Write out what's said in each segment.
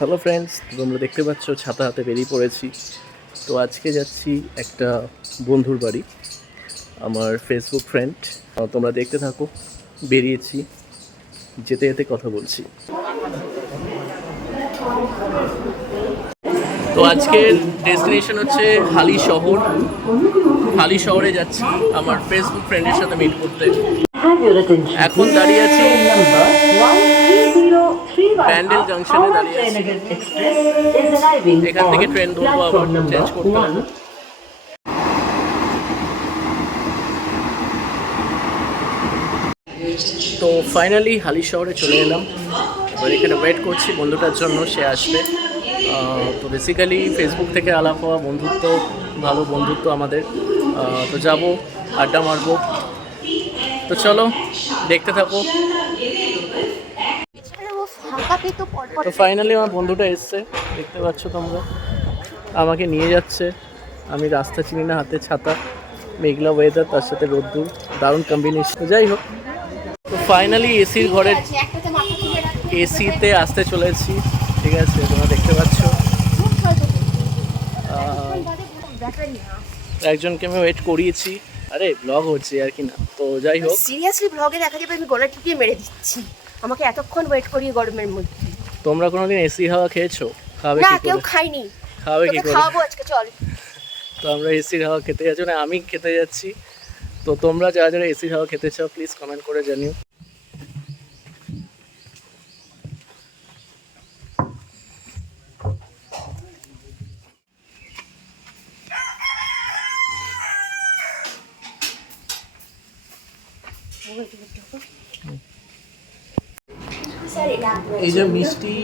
Hello friends, তোমরা দেখতে পাচ্ছ ছাতা হাতে বেরিয়ে পড়েছি। তো আজকে যাচ্ছি একটা বন্ধুর বাড়ি, আমার ফেসবুক ফ্রেন্ড। তোমরা দেখতে থাকো, বেরিয়েছি, যেতে যেতে কথা বলছি। তো আজকের ডেস্টিনেশন হচ্ছে হালি শহর। হালি শহরে যাচ্ছি আমার ফেসবুক ফ্রেন্ডের সাথে মিট করতে। এখন দাঁড়িয়ে আছি ব্যান্ডেল জাংশনে দাঁড়িয়ে আছি। এখান থেকে ট্রেন ধরবো, আবার চেঞ্জ করতে হবে। তো ফাইনালি হালি শহরে চলে এলাম। এবার এখানে ওয়েট করছি বন্ধুটার জন্য, সে আসবে। তো বেসিক্যালি ফেসবুক থেকে আলাপ হওয়া বন্ধুত্ব, ভালো বন্ধুত্ব আমাদের। তো যাব, আড্ডা মারবো। তো চলো দেখতে থাকো। তো ফাইনালি আমার বন্ধুটা এসছে, দেখতে পাচ্ছ তোমরা, আমাকে নিয়ে যাচ্ছে। আমি রাস্তা চিনি না, হাতে ছাতা, মেঘলা ওয়েদার, তার সাথে রোদ্দুর, দারুণ কম্বিনেশন। যাই হোক, তো ফাইনালি এসির ঘরে, এসিতে আসতে চলেছি। ঠিক আছে, তোমরা দেখতে পাচ্ছ একজনকে আমি ওয়েট করিয়েছি। আরে ব্লগ হচ্ছে আর কি না, তো যাই হোক। সিরিয়াসলি ব্লগে দেখা যাবে আমি গলা টিপিয়ে মেরে দিচ্ছি, আমাকে এতক্ষণ ওয়েট করিয়ে গরমের মধ্যে। তোমরা কোনোদিন এসি হাওয়া খেয়েছো? খাবে না, কি কেউ করে? খাইনি। খাবে কি করে? খাওয়াবো আজকে, চল। তো আমরা এসির হাওয়া খেতে যাচ্ছি, না আমি খেতে যাচ্ছি। তো তোমরা যারা যারা এসির হাওয়া খেতে চাও প্লিজ কমেন্ট করে জানিও। এই যে মিষ্টি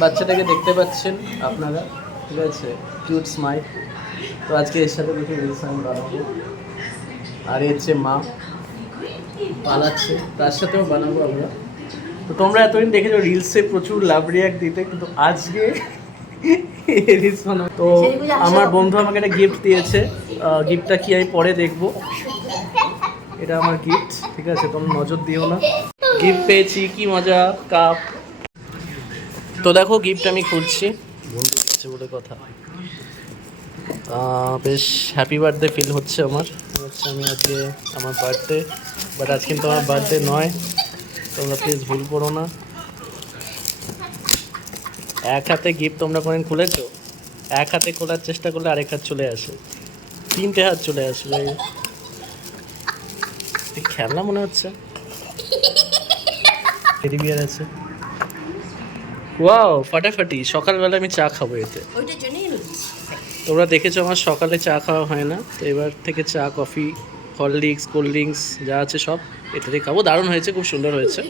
বাচ্চাটাকে দেখতে পাচ্ছেন আপনারা, ঠিক আছে, কিউট স্মাইল। তো আজকে এর সাথে দেখে রিলস আমি বানাবো। আর এর যে মা পালাচ্ছে, তার সাথেও বানাবো আমরা। তো তোমরা এতদিন দেখেছো রিলসে প্রচুর লাভ রিয়াক্ট দিতে, কিন্তু আজকে রিলস বানাবো। তো আমার বন্ধু আমাকে একটা গিফট দিয়েছে। গিফটটা কি আমি পরে দেখবো। এটা আমার গিফট, ঠিক আছে, তোমরা নজর দিও না। গিফট পেয়েছি, কি মজা, কাপ। তো দেখো গিফট আমি খুলছি, বন্ধু দিচ্ছে বলে কথা। বেশ হ্যাপি বার্থডে ফিল হচ্ছে আমার। হচ্ছে আমি আজকে আমার বার্থডে, বাট আজ কিন্তু আমার বার্থডে নয়, তোমরা প্লিজ ভুল করো না। এক হাতে গিফট তোমরা কোনোদিন খুলেছো? এক হাতে খোলার চেষ্টা করলে আরেক হাত চলে আসে, তিনটে হাত চলে আসবে। খেলনা মনে হচ্ছে, টেডি বিয়ার আছে। ওয়াও, ফাটাফাটি। সকালবেলা আমি চা খাবো এতে। ওইটার জন্যই তোমরা দেখেছো আমার সকালে চা খাওয়া হয় না, তো এবার থেকে চা, কফি, হরলিক্স, কোল্ড ড্রিঙ্কস যা আছে সব এটাতেই খাবো। দারুণ হয়েছে, খুব সুন্দর হয়েছে।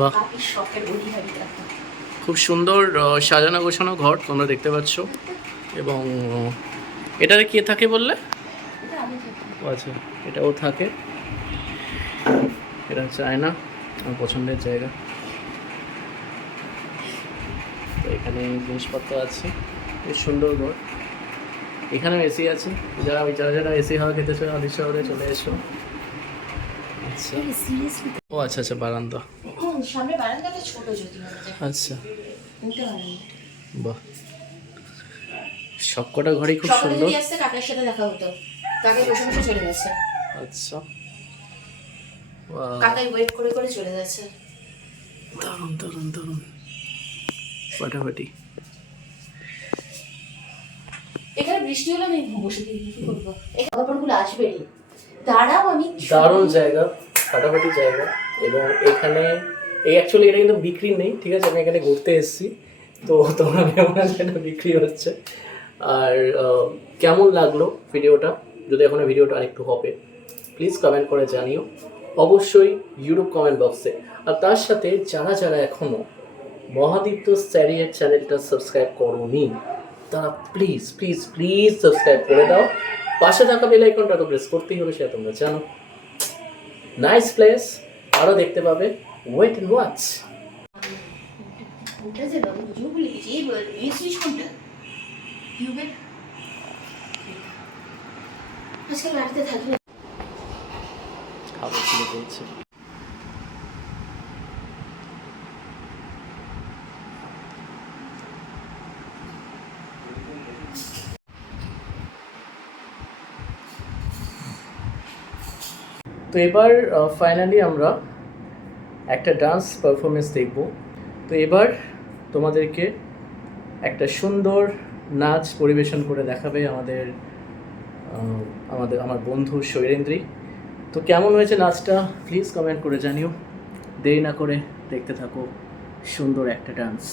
বাহ, খুব সুন্দর সাজানো গোছানো ঘর তোমরা দেখতে পাচ্ছ। এবং এটাতে কে থাকে বললে? আচ্ছা, এটাও থাকে। এটা হচ্ছে আয়না, আমার পছন্দের জায়গা। তো এখানে জিনিসপত্র আছে, বেশ সুন্দর ঘর। এখানেও এসি আছে, যারা যারা যারা এসি হাওয়া খেতে চাও হালি শহরে চলে এসো। আচ্ছা, ও আচ্ছা আচ্ছা, বারান্দা। সামনে বারান্দাটা ছোট, যদি আচ্ছা, বাহ, সবকটা ঘরই খুব সুন্দর। কাকার সাথে দেখা হতো, কাকাই বসে বসে চলে গেছে। আচ্ছা, কাকাই ওয়েট করে করে চলে গেছে। দারুণ দারুণ দারুণ, ফাটাফাটি। এখানে বৃষ্টি হলে আমি বসে দিই, কি করবো, এই খাবারগুলো আসবে রে। দাঁড়াও, আমি দারুণ জায়গা, ফাটাফাটি জায়গা। এবং এখানে এই অ্যাকচুয়ালি এটা কিন্তু বিক্রি নেই, ঠিক আছে, আমি এখানে ঘুরতে এসেছি। তো তোমরা ভেবে সেটা বিক্রি হচ্ছে। আর কেমন লাগলো ভিডিওটা, যদি এখনো ভিডিওটা আরেকটু হবে প্লিজ কমেন্ট করে জানিও, অবশ্যই ইউটিউব কমেন্ট বক্সে। আর তার সাথে যারা যারা এখনও মহাদীপ্ত স্যারিয়ের চ্যানেলটা সাবস্ক্রাইব করোনি, তারা প্লিজ প্লিজ প্লিজ সাবস্ক্রাইব করে দাও। পাশে থাকা বেল আইকনটা তো প্রেস করতেই হবে, সেটা তোমরা জানো। নাইস প্লেস, আরও দেখতে পাবে, ওয়েট অ্যান্ড ওয়াচ। ওটা যে বাবু বুঝিও বলে দিচ্ছি, এই সুইচ কোনটা টিউবের আজকে বাড়িতে থাকবে। খাবার কিনে পেয়েছে। তো এবার ফাইনালি আমরা একটা ডান্স পারফরমেন্স দেখব। তো এবার তোমাদেরকে একটা সুন্দর নাচ পরিবেশন করে দেখাবে আমার বন্ধু শৈলেন্দ্রী। তো কেমন হয়েছে নাচটা প্লিজ কমেন্ট করে জানিও। দেরি না করে দেখতে থাকো সুন্দর একটা ডান্স।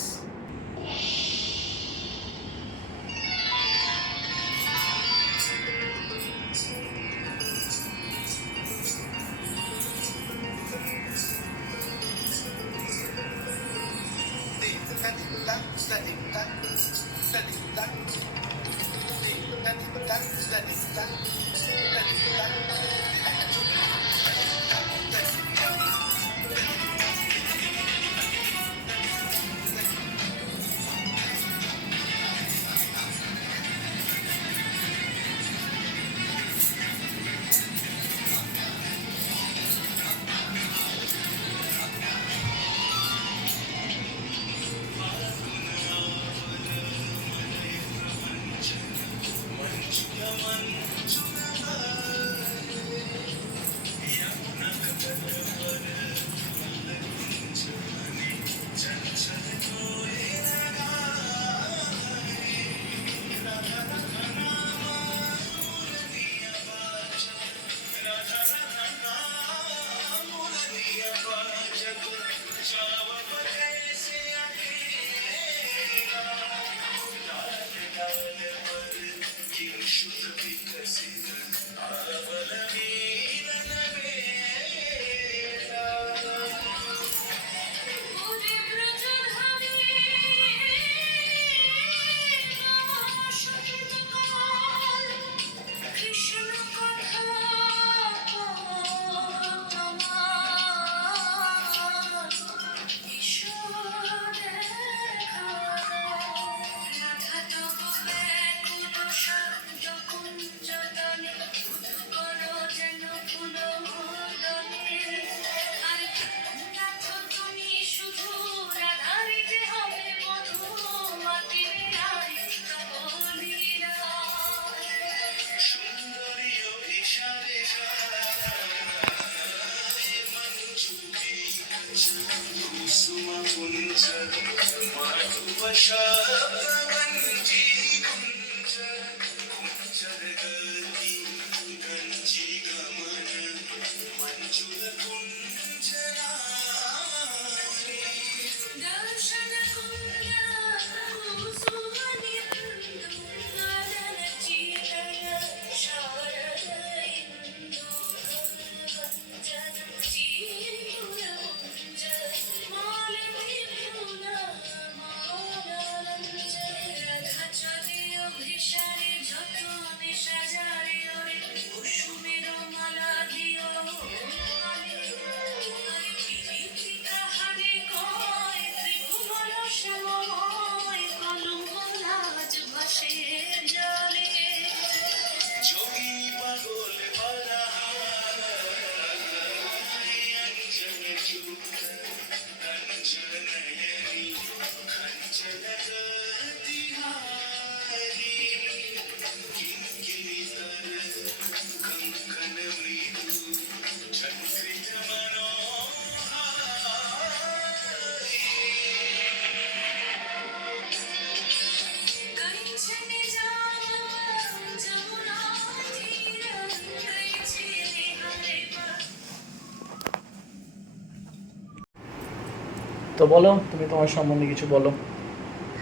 তো বলো, তুমি তোমার সম্বন্ধে কিছু বলো।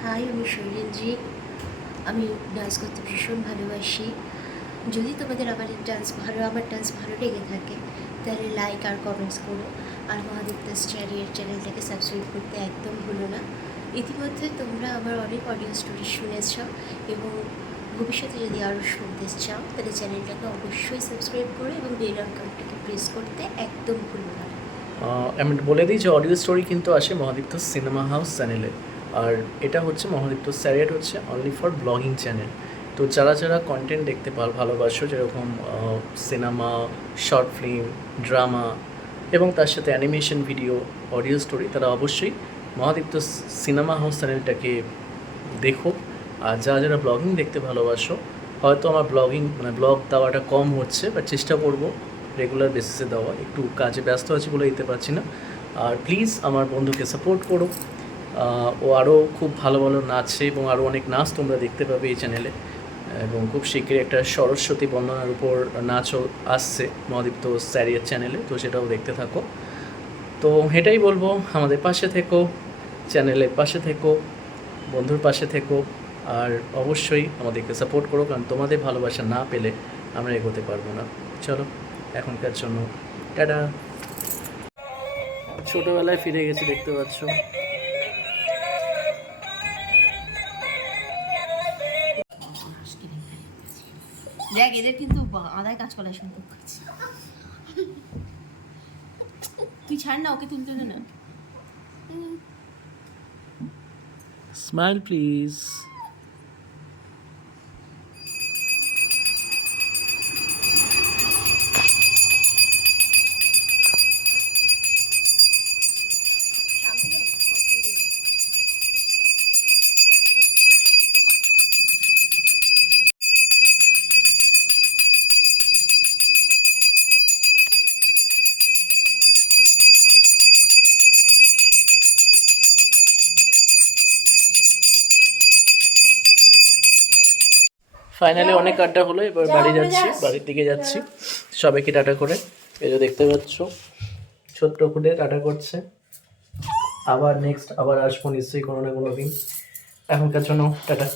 হাই, আমি শৈলেন্দ্রী। আমি ডান্স করতে ভীষণ ভালোবাসি। যদি তোমাদের আমার ডান্স ভালো লেগে থাকে তাহলে লাইক আর কমেন্টস করো। আর মহাদীপ্তা চ্যানেলটাকে সাবস্ক্রাইব করতে একদম ভুলো না। ইতিমধ্যে তোমরা আমার অনেক অডিও স্টোরি শুনেছ এবং ভবিষ্যতে যদি আরও শুনতে চাও তাহলে চ্যানেলটাকে অবশ্যই সাবস্ক্রাইব করো এবং বেল আইকনটাকে প্রেস করতে একদম ভুলো না। আমি বলে দিই যে অডিও স্টোরি কিন্তু আসে মহাদীপ্ত সিনেমা হাউস চ্যানেলে, আর এটা হচ্ছে মহাদীপ্ত স্যারের হচ্ছে অনলি ফর ব্লগিং চ্যানেল। তো যারা যারা কন্টেন্ট দেখতে ভালোবাসো, যেরকম সিনেমা, শর্ট ফিল্ম, ড্রামা এবং তার সাথে অ্যানিমেশন ভিডিও, অডিও স্টোরি, তারা অবশ্যই মহাদীপ্ত সিনেমা হাউস চ্যানেলটাকে দেখো। আর যারা যারা ব্লগিং দেখতে ভালোবাসো, হয়তো আমার ব্লগ দেওয়াটা কম হচ্ছে, বাট চেষ্টা করব রেগুলার বেসিসে দেওয়া। একটু কাজে ব্যস্ত আছি বলে দিতে পারছি না। আর প্লিজ আমার বন্ধুকে সাপোর্ট করো। ও আরও খুব ভালো ভালো নাচে এবং আরও অনেক নাচ তোমরা দেখতে পাবে এই চ্যানেলে, এবং খুব শীঘ্রই একটা সরস্বতী বন্দনার উপর নাচও আসছে মহাদীপ্ত স্যারের চ্যানেলে, তো সেটাও দেখতে থাকো। তো এটাই বলবো, আমাদের পাশে থেকো, চ্যানেলের পাশে থেকো, বন্ধুর পাশে থেকো, আর অবশ্যই আমাদেরকে সাপোর্ট করো, কারণ তোমাদের ভালোবাসা না পেলে আমরা এগোতে পারবো না। চলো, এখনকার জন্য টাটা। ছোটোবেলায় ফিরে গেছি, দেখতে পাচ্ছ। দেখ এদের কিন্তু আদায় কাজ করার সম্ভব করছে। তুই ছাড় না, ওকে তুলতে দে না। Smile please. ফাইনালি অনেক আড্ডা হলো, এবার বাড়ি যাচ্ছি, বাড়ির দিকে যাচ্ছি। সবাইকে টাটা করে, এই যে দেখতে পাচ্ছ ছোট্ট খুঁড়ে টাটা করছে। আবার নেক্সট আবার আসবো নিশ্চয়ই কোনো না কোনো দিন। এখনকার জন্য টাটা।